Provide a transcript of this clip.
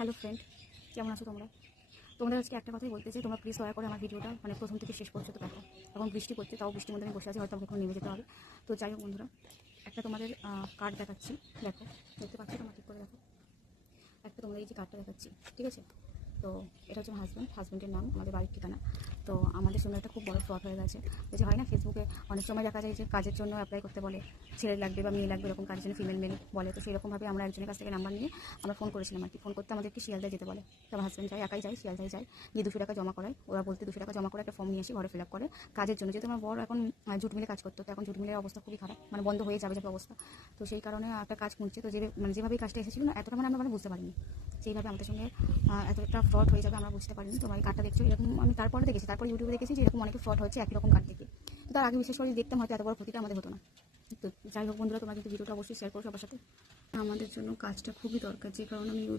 Hello friend, কেমন আছো তোমরা? তোমাদের আজকে একটা কথাই বলতে চাই, তোমরা প্লিজ দয়া করে আমার ভিডিওটা মানে প্রথম থেকে শেষ পর্যন্ত দেখো। এখন বৃষ্টি পড়ছে, তাও বৃষ্টির মধ্যে আমি বসে আছি, হয়তো আমাকে নেমে যেতে হবে। তো যাই হোক বন্ধুরা, একটা তোমাদের কার্ড দেখাচ্ছি। দেখো, দেখতে পাচ্ছ তোমরা ঠিক করে দেখো। একটা তোমরা এই যে কার্ডটা দেখাচ্ছি, ঠিক আছে? তো এটা হচ্ছে আমার হাজব্যান্ডের নাম, আমাদের বাড়ির ঠিকানা। তো আমাদের সঙ্গে একটা খুব বড় ফ্রড হয়ে গেছে। ওই যে হয় না, ফেসবুকে অনেক সময় দেখা যায় যে কাজের জন্য অ্যাপ্লাই করতে বলে, ছেলে লাগবে বা মেয়ে লাগবে, এরকম কাজের জন্য ফিমেল মেল বলে। তো সেরকমভাবে আমরা একজনের কাছ থেকে নাম্বার নিয়ে আমরা ফোন করেছিলাম আর কি। ফোন করতে আমাদেরকে শিয়ালদায় যেতে বলে। তো আমার হাজব্যান্ড যায়, একাই যায়, শিয়ালদায় যায়, গিয়ে 200 টাকা জমা করায়। ওরা বলতে 200 টাকা জমা করে একটা ফর্ম নিয়ে এসে ঘরে ফিল আপ করে কাজের জন্য। যেহেতু আমার বড় এখন জুট মিলে কাজ করতো, তো এখন জুট মিলের অবস্থা খুবই খারাপ, মানে বন্ধ হয়ে যাবে অবস্থা। তো সেই কারণে একটা কাজ খুঁজছে। তো যেভাবে কাজটা এসেছিল না, এতটা আমরা বুঝতে পারিনি সেইভাবে আমাদের সঙ্গে এতটা ফ্রড হয়ে যাবে আমরা বুঝতে পারিনি। তোমার এই কার্ডটা দেখছো, এরকম আমি তারপরে দেখেছি, তারপর ইউটিউবে দেখেছি যে এরকম অনেকে ফ্রড হচ্ছে একই রকম কার্ড দেখে। তো তার আগে বিশেষ করে দেখতাম, হয়তো এত বড় ক্ষতিটা আমাদের হতো না। তো যাই হোক বন্ধুরা, তোমরা কিন্তু ভিডিওটা অবশ্যই শেয়ার করো সবার সাথে। আমাদের জন্য কাজটা খুবই দরকার, যে কারণে আমি